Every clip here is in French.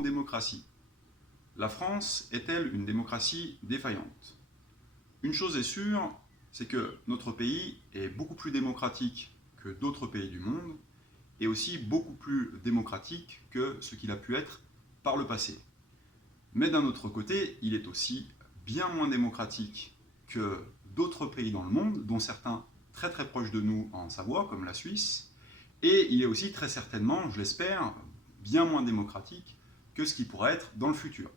en démocratie. La France est-elle une démocratie défaillante? Une chose est sûre, c'est que notre pays est beaucoup plus démocratique que d'autres pays du monde, et aussi beaucoup plus démocratique que ce qu'il a pu être par le passé. Mais d'un autre côté, il est aussi bien moins démocratique que d'autres pays dans le monde, dont certains très très proches de nous en Savoie, comme la Suisse, et il est aussi très certainement, je l'espère, bien moins démocratique que ce qui pourrait être dans le futur.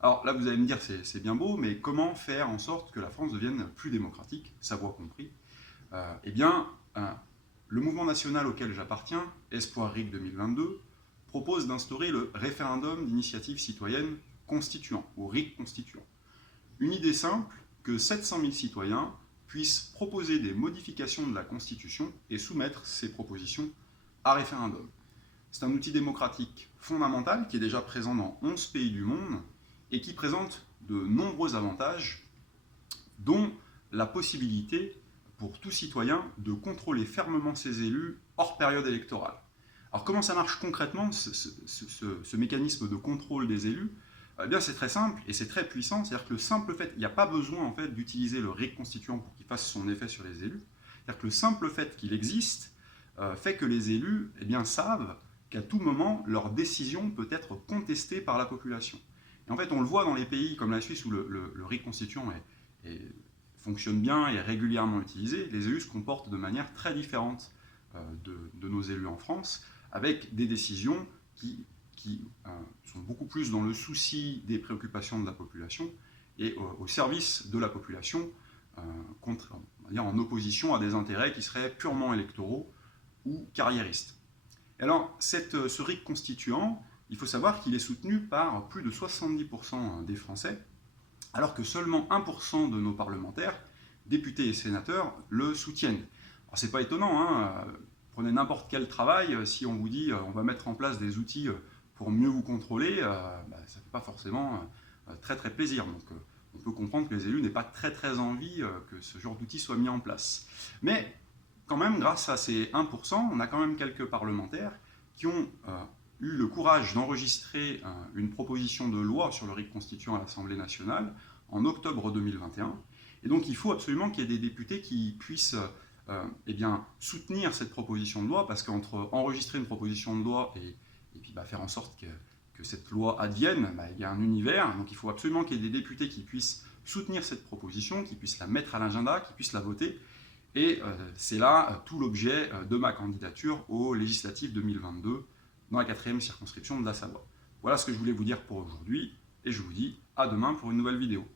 Alors là, vous allez me dire, c'est bien beau, mais comment faire en sorte que la France devienne plus démocratique, Savoie compris? Eh bien, le mouvement national auquel j'appartiens, Espoir RIC 2022, propose d'instaurer le référendum d'initiative citoyenne constituant, ou RIC constituant. Une idée simple, que 700 000 citoyens puissent proposer des modifications de la Constitution et soumettre ces propositions à référendum. C'est un outil démocratique fondamental qui est déjà présent dans 11 pays du monde et qui présente de nombreux avantages, dont la possibilité pour tout citoyen de contrôler fermement ses élus hors période électorale. Alors comment ça marche concrètement, ce mécanisme de contrôle des élus? Eh bien c'est très simple et c'est très puissant, c'est-à-dire que le simple fait, il n'y a pas besoin en fait d'utiliser le RIC constituant pour qu'il fasse son effet sur les élus, c'est-à-dire que le simple fait qu'il existe fait que les élus savent qu'à tout moment, leur décision peut être contestée par la population. Et en fait, on le voit dans les pays comme la Suisse où le RIC constituant fonctionne bien et est régulièrement utilisé, les élus se comportent de manière très différente de nos élus en France, avec des décisions qui sont beaucoup plus dans le souci des préoccupations de la population et au service de la population, en opposition à des intérêts qui seraient purement électoraux ou carriéristes. Et alors, ce RIC constituant, il faut savoir qu'il est soutenu par plus de 70% des Français, alors que seulement 1% de nos parlementaires, députés et sénateurs, le soutiennent. Alors c'est pas étonnant, hein, prenez n'importe quel travail, si on vous dit on va mettre en place des outils pour mieux vous contrôler, ça ne fait pas forcément très très plaisir. Donc on peut comprendre que les élus n'aient pas très très envie que ce genre d'outils soit mis en place. Mais quand même, grâce à ces 1%, on a quand même quelques parlementaires qui ont eu le courage d'enregistrer une proposition de loi sur le RIC constituant à l'Assemblée nationale en octobre 2021. Et donc il faut absolument qu'il y ait des députés qui puissent soutenir cette proposition de loi, parce qu'entre enregistrer une proposition de loi et puis faire en sorte que cette loi advienne, il y a un univers. Donc il faut absolument qu'il y ait des députés qui puissent soutenir cette proposition, qui puissent la mettre à l'agenda, qui puissent la voter. Et c'est là tout l'objet de ma candidature aux législatives 2022 dans la 4e circonscription de la Savoie. Voilà ce que je voulais vous dire pour aujourd'hui, et je vous dis à demain pour une nouvelle vidéo.